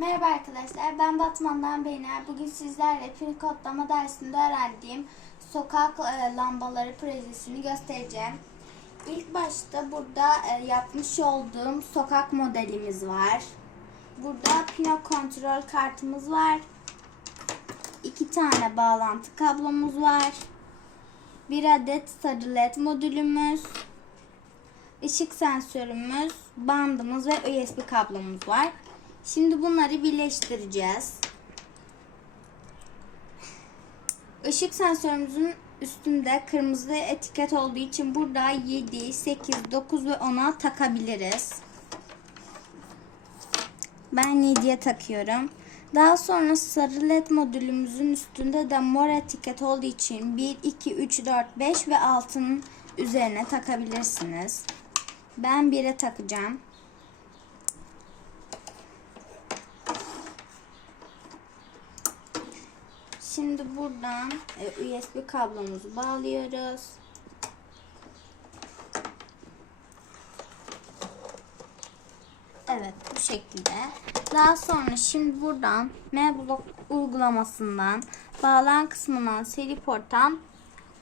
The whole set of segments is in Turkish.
Merhaba arkadaşlar, ben Batman'dan Beyner. Bugün sizlerle pin kodlama dersinde öğrendiğim sokak e, lambaları projesini göstereceğim. İlk başta burada e, yapmış olduğum sokak modelimiz var. Burada pino kontrol kartımız var. İki tane bağlantı kablomuz var. Bir adet sarı led modülümüz. ışık sensörümüz, bandımız ve USB kablomuz var. Şimdi bunları birleştireceğiz. Işık sensörümüzün üstünde kırmızı etiket olduğu için burada 7, 8, 9 ve 10'a takabiliriz. Ben 7'ye takıyorum. Daha sonra sarı led modülümüzün üstünde de mor etiket olduğu için 1, 2, 3, 4, 5 ve 6'nın üzerine takabilirsiniz. Ben 1'e takacağım. Şimdi buradan e, USB kablomuzu bağlıyoruz. Evet bu şekilde. Daha sonra şimdi buradan M-Block uygulamasından bağlan kısmından seri porttan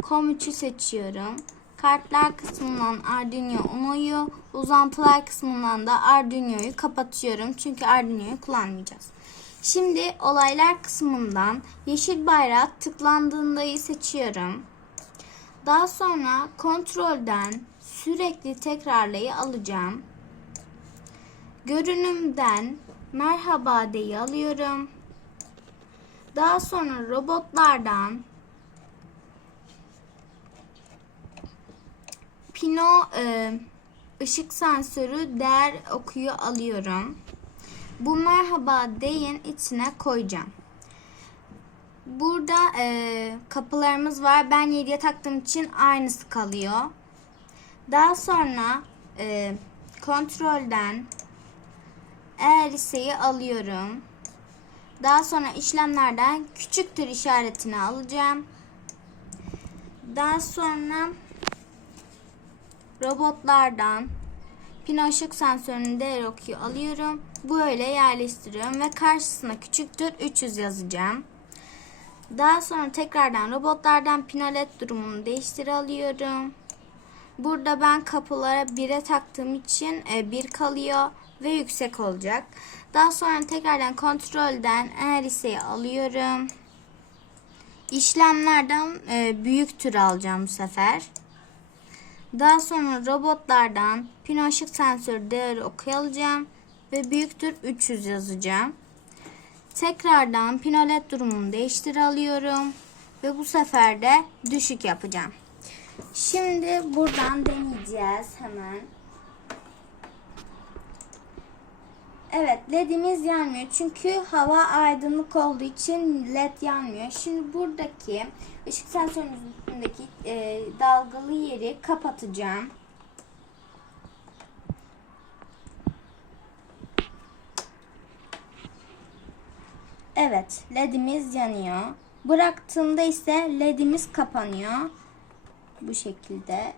COM3'ü seçiyorum. Kartlar kısmından Arduino Uno'yu, uzantılar kısmından da Arduino'yu kapatıyorum. Çünkü Arduino'yu kullanmayacağız. Şimdi olaylar kısmından yeşil bayrak tıklandığındayı seçiyorum. Daha sonra kontrolden sürekli tekrarlayı alacağım. Görünümden merhaba deyi alıyorum. Daha sonra robotlardan Pino e, ışık sensörü değer okuyu alıyorum. Bu merhaba deyin içine koyacağım. Burada e, kapılarımız var. Ben 7'ye taktığım için aynısı kalıyor. Daha sonra e, kontrolden eğer liseyi alıyorum. Daha sonra işlemlerden küçüktür işaretini alacağım. Daha sonra robotlardan pino ışık sensörünün değer okuyu alıyorum. Böyle yerleştiriyorum ve karşısına küçüktür 300 yazacağım. Daha sonra tekrardan robotlardan pinolet durumunu değiştir alıyorum. Burada ben kapılara 1'e taktığım için 1 kalıyor ve yüksek olacak. Daha sonra tekrardan kontrolden eğer liseyi alıyorum. İşlemlerden e, büyük tür alacağım bu sefer. Daha sonra robotlardan pino ışık sensörü değeri okuyalım ve büyüktür 300 yazacağım. Tekrardan pinolet durumunu değiştir alıyorum ve bu sefer de düşük yapacağım. Şimdi buradan deneyeceğiz hemen. Evet ledimiz yanmıyor çünkü hava aydınlık olduğu için led yanmıyor. Şimdi buradaki ışık sensörümüzün üstündeki e, dalgalı yeri kapatacağım. Evet ledimiz yanıyor. Bıraktığımda ise ledimiz kapanıyor. Bu şekilde.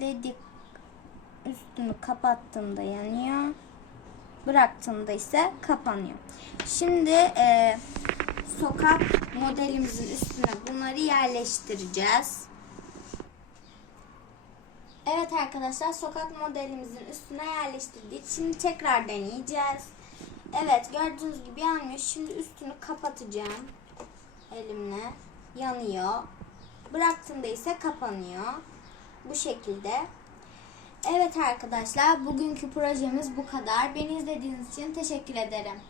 Ledi üstünü kapattığımda yanıyor. Bıraktığımda ise kapanıyor. Şimdi e, sokak modelimizin üstüne bunları yerleştireceğiz. Evet arkadaşlar sokak modelimizin üstüne yerleştirdik. Şimdi tekrar deneyeceğiz. Evet gördüğünüz gibi yanmıyor. Şimdi üstünü kapatacağım. Elimle. Yanıyor. Bıraktığımda ise kapanıyor. Bu şekilde. Evet arkadaşlar bugünkü projemiz bu kadar. Beni izlediğiniz için teşekkür ederim.